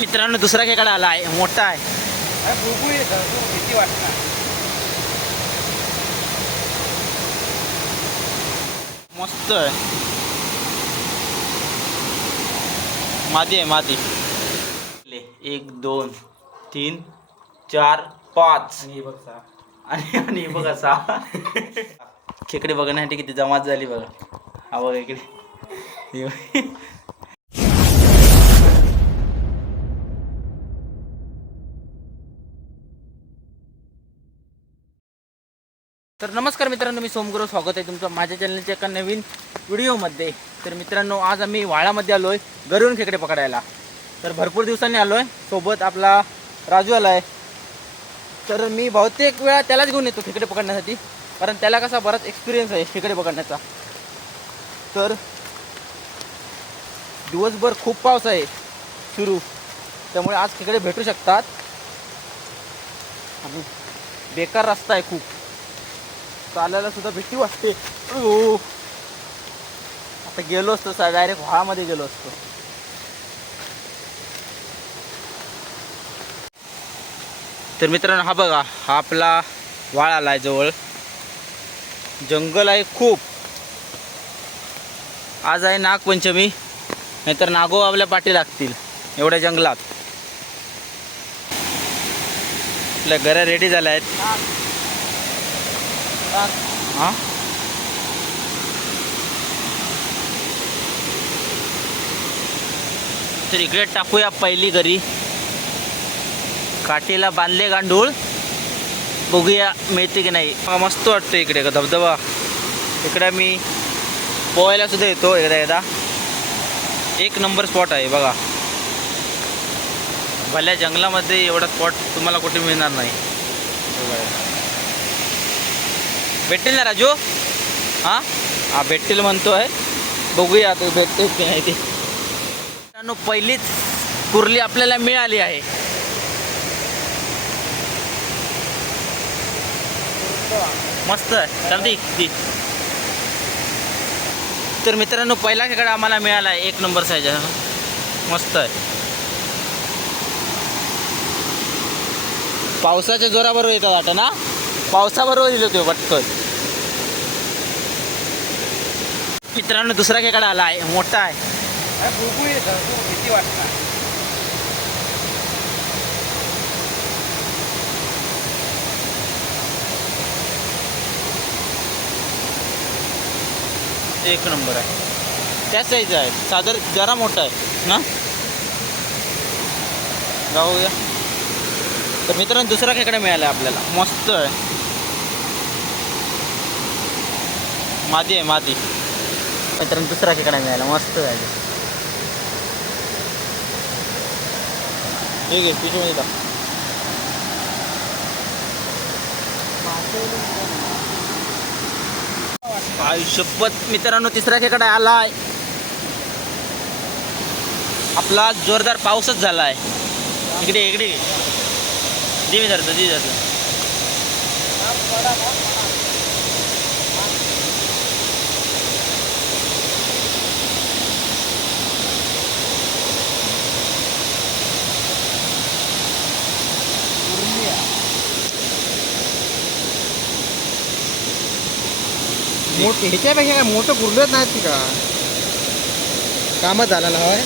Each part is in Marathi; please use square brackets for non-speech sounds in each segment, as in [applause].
मित्रांनो दुसरा खेकडा आला आहे मोठा आहे. मस्त आहे. मादी आहे मादी. एक दोन तीन चार पाच. आणि हे बघ सा आणि आणि हे बघा सहा. खेकडे बघण्यासाठी किती जमात झाली बघा. हा बघा इकडे. तर नमस्कार मित्रांनो मी सोमगुरू स्वागत आहे तुमचं माझ्या चॅनलच्या एका नवीन व्हिडिओमध्ये. तर मित्रांनो आज आम्ही वाळामध्ये आलो आहे गरुण खेकडे पकडायला. तर भरपूर दिवसांनी आलो आहे सोबत आपला राजू आला आहे तर मी बहुतेक वेळा त्यालाच घेऊन येतो खेकडे पकडण्यासाठी कारण त्याला कसा बराच एक्सपिरियन्स आहे खेकडे पकडण्याचा. तर दिवसभर खूप पाऊस आहे सुरू. त्यामुळे आज खेकडे भेटू शकतात. आणि बेकार रस्ता आहे खूप. चालायला सुद्धा भीती वाटते. आता गेलो असतो डायरेक्ट व्हाळामध्ये गेलो असतो. तर मित्रांनो हा बघा हा आपला वाळ आलाय जवळ. जंगल आहे खूप. आज आहे नागपंचमी नाहीतर नागो आपल्या पाठी लागतील एवढ्या जंगलात. आपल्या घरा रेडी झाल्या आहेत. हां? तर इकडे टाकूया पहिली घरी. काठीला बांधले गांडूळ. बघूया मिळते की नाही. मस्त वाटतं इकडे का धबधबा. इकडे मी पोहायला सुद्धा येतो एकदा एकदा. एक नंबर स्पॉट आहे बघा. भल्या जंगलामध्ये एवढा स्पॉट तुम्हाला कुठे मिळणार नाही. बघा. भेटेल ना राजू? हां? हा भेटेल म्हणतोय. बघूया आता भेटते की नाही ते. मित्रांनो, पहिलीच कुर्ली आपल्याला मिळाली आहे. मस्त आहे. चालते ती तर मित्रांनो पहिला खेकडा आम्हाला मिळाला आहे एक नंबर साईज मस्त आहे. पावसाच्या जोरावर येतात वाटतं ना? पावसाबरोबर दिलं तो पटकन. मित्रांनो दुसरा खेकडा आला आहे. मोठा आहे. भीती वाटणार एक नंबर आहे. त्याच साईजचा आहे. सादर जरा मोठा आहे ना? जाऊया. तर मित्रांनो दुसरा खेकडा मिळाला आपल्याला. मस्त आहे. मादी आहे मादी. मित्रांनो दुसरा खेकडा मिळाला. मस्त आहे. ठीक आहे पिशवीमध्ये टाक. आयुष्यपत मित्रांनो तिसरा खेकडा आला आहे आपला जोरदार पाऊसच झाला आहे इकडे इकडे दे मी धरतो दे धरतो. मोठ ह्याच्यापेक्षा काय मोठं गुरलत नाहीत का? कामच झालं ना होय?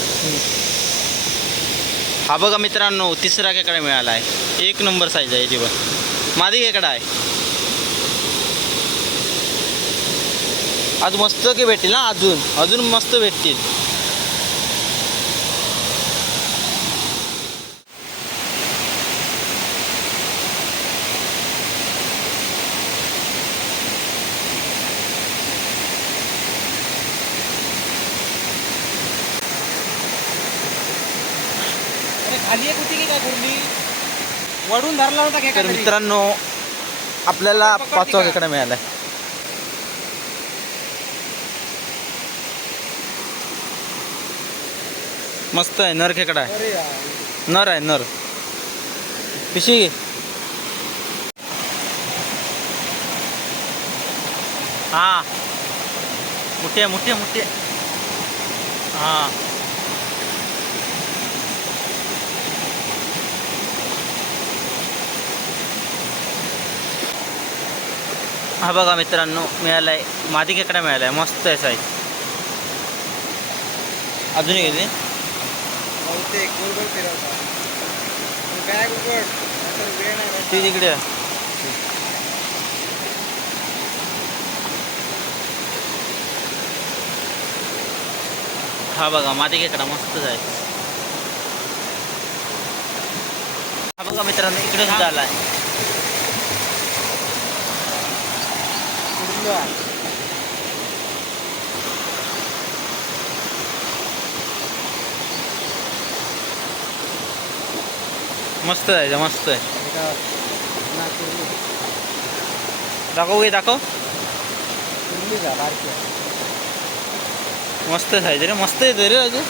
हा. बघा मित्रांनो तिसरा खेकडा मिळाला आहे एक नंबर साईज आहे याची पण. मादी आहे. आज मस्त की भेटतील ना अजून. अजून मस्त भेटतील. खाली एक होती की काय कुर्ली? वडून धरला होता तर मित्रांनो आपल्याला पाचवा खेकडा मिळाला. आहे मस्त आहे नर खेकडा आहे. अरे यार. नर आहे नर. पिशवी घे हा. मोठे मोठे मोठे. हा. हा बघा मित्रांनो मिळालाय. मादी खेकडा मिळालाय. मस्त आहे साईज अजूनही गेले ती तिकडे. आहे. हा बघा मादी खेकडा मस्तच आहे. हा बघा मित्रांनो इकडे सुद्धा आलाय. कुठलं मस्त आहे मस्त आहे. एका नागपूरली दाखव. घे दाखव मस्त साईज रे मस्त येते रे अजून.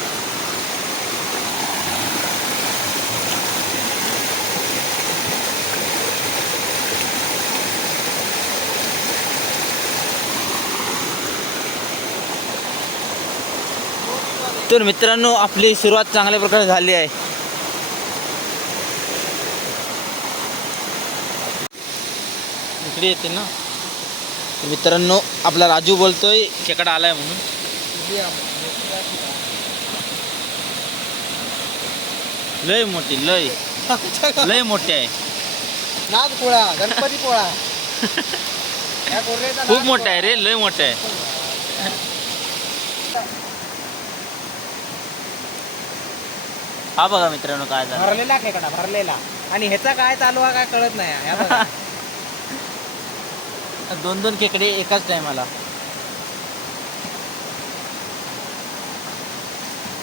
तर मित्रांनो आपली सुरुवात चांगल्या प्रकारे झाली आहे. इकडे येते ना. तर मित्रांनो आपला राजू बोलतोय खेकडा आलाय म्हणून? लय मोठी लय. लय मोठी आहे. नाग पोळा गणपती पोळा. [laughs] खूप मोठा आहे रे लय मोठा आहे. हा बघा मित्रांनो काय. झालं भरलेला खेकडा भरलेला आणि ह्याचा काय चालू हा काय कळत नाही हा बघा. [laughs] दोन दोन खेकडे एकाच टायमाला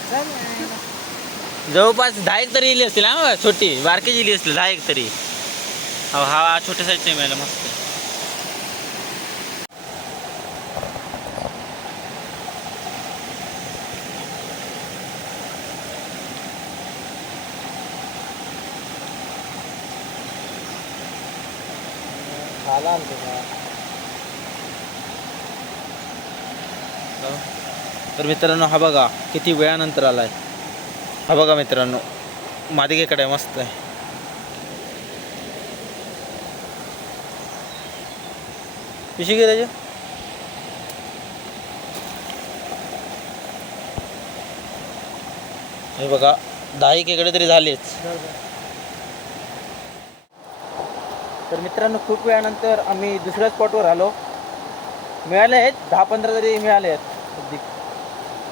चल. जवळपास दहा एक तरी इली असतील हा छोटी बारकी इली असतील दहा एक तरी हा हा छोट्या साईजचा मिळाला मस्त तर मित्रांनो हा बघा किती वेळानंतर आलाय. हा बघा मित्रांनो मादिकेकडे आहे मस्त आहे. पिशी घे त्याच्या हे बघा दहा एक इकडे तरी झालेच बरं, बरं. तर मित्रांनो खूप वेळानंतर आम्ही दुसऱ्या स्पॉटवर आलो. मिळाले आहेत दहा पंधरा तरी मिळाले आहेत. अगदी.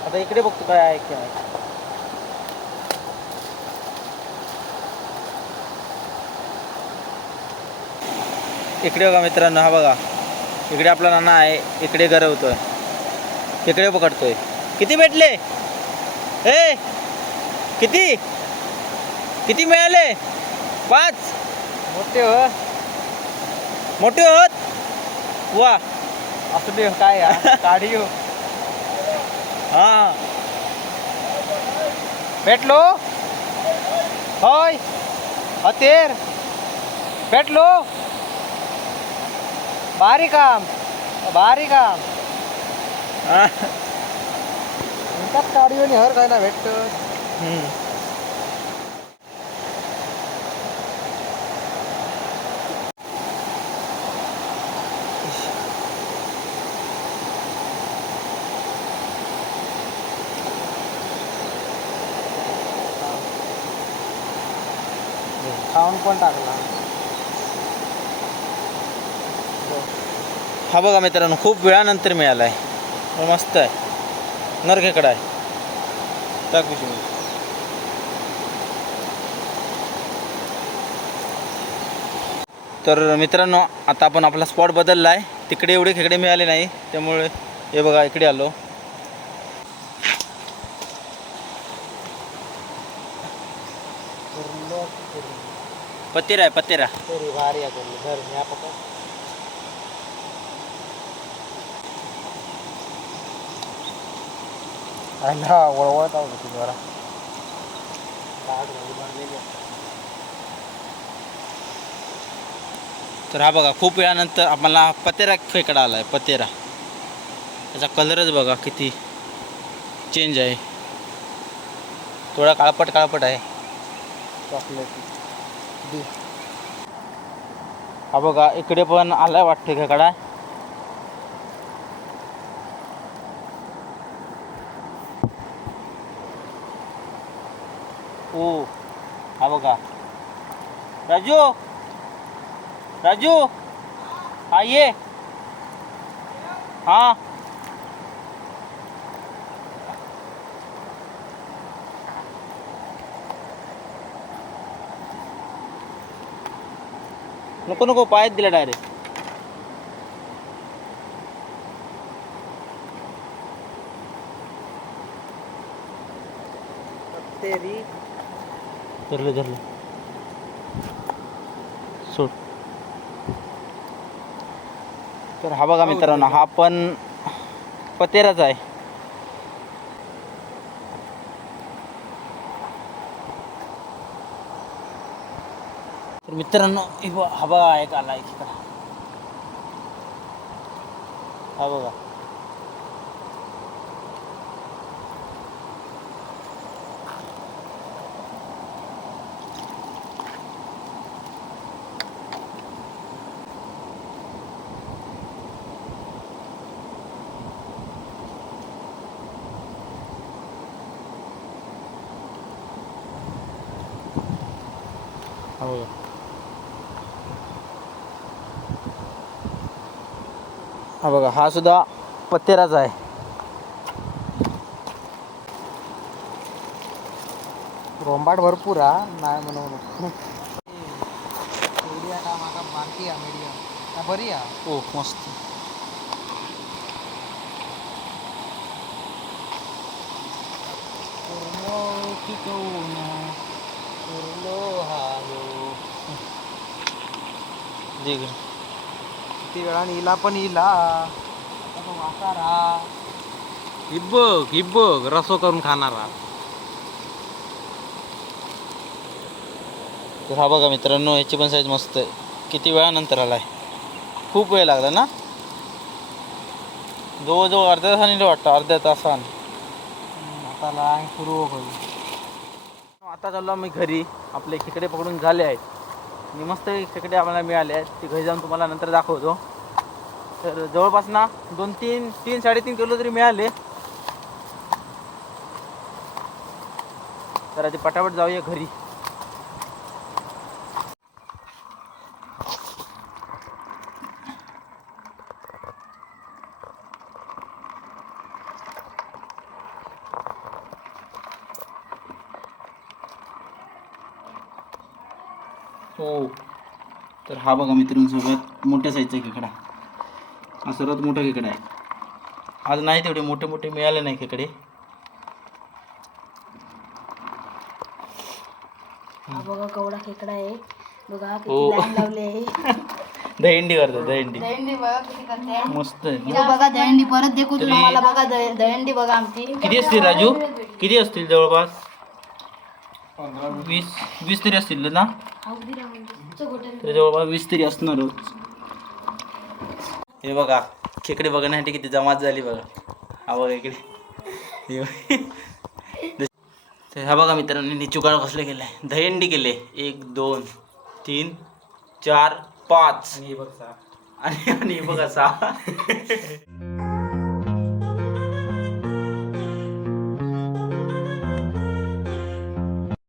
आता इकडे बघतो काय आहे काय इकडे बघा मित्रांनो हा बघा. इकडे आपला नाना आहे इकडे गरवतोय. इकडे पकडतोय. किती भेटले? ए किती? किती मिळाले? पाच. मोठे हो. मोठे होत? वा. असू दे काय हा? काढी हो हा. भेटलो? होय. हतेर. भेटलो? भारी काम. भारी काम. हा. म्हणतात काढी आणि हर काय ना भेटत हम्म. पण टाकला? हा बघा मित्रांनो खूप वेळानंतर मिळाला आहे हो, मस्त आहे. नरखेकडा आहे. टाकू शकतो. तर मित्रांनो आता आपण आपला स्पॉट बदलला आहे तिकडे एवढे खेकडे मिळाले नाही त्यामुळे हे बघा इकडे आलो. पत्तेरा आहे पत्तेरा तरी आहे धर वळवळत तुम्ही जरा. ताट आहे. तर हा बघा खूप वेळानंतर आम्हाला पतेरा खेकडा आला आहे पतेरा. त्याचा कलरच बघा किती चेंज आहे. थोडा काळपट काळपट आहे. चॉकलेट गर्दी हा बघा इकडे पण आलाय वाटतं ओ हा बघा. राजू राजू हा ये. नको नको पायात दिला डायरेक्ट धरलं धरलं. सोड. तर हा बघा मित्रांनो हा पण पतेराच आहे. मित्रांनो हे बघ, हा बघा एक आला एक इकडं हा बघा हा हा बघा हा सुद्धा पत्तेराचा आहे. रोंबाट भरपूर हा नाही म्हणून मीडिया का माका बारकी हा मीडिया. हा बरी हा. ओ मस्त. दे घरी. किती वेळाने इला पण इला. हिब्बक हिब्बक रसो करून खाणारा. तर हा बघा मित्रांनो याची पण साईज मस्त आहे. किती वेळानंतर आलाय? खूप वेळ लागला ना? जवळजवळ अर्ध्या तासाने वाटतं अर्ध्या तासाने. आता लांग सुरू होईल. आता चाललो आम्ही घरी. आपले खेकडे पकडून झाले आहेत. आणि मस्त खेकडे आम्हाला मिळाले आहेत. ते घरी जाऊन तुम्हाला नंतर दाखवतो. तर जवळपास ना दोन तीन तीन साडेतीन किलो तरी मिळाले. तर आधी पटापट जाऊया घरी हो तर हा बघा मित्रांनो सगळ्यात मोठ्या साईजचा खेकडा. हा सर्वात मोठा खेकडा आहे. आज नाही तेवढे मोठे मोठे मिळाले नाही खेकडे. हा बघा केवढा खेकडा आहे. बघा हो. किती लाईन लावले [laughs] दहींडी करतो दहींडी दहींडी बघा किती करते. मस्त आहे. इथं बघा दहींडी परत देखू तरी- तुम्हाला. बघा दही- दहींडी बघा आमची. किती असतील राजू? किती असतील जवळपास? वीस वीस तरी असतील ना? तर जवळपास वीस तरी असणारच हे बघा खेकडे बघण्यासाठी किती जमात झाली बघा. हा बघा इकडे. हे बघ. तर हा बघा मित्रांनो निचुकाळ कसले केले दहींडी केले एक दोन तीन चार पाच. आणि आणि हे बघा सहा.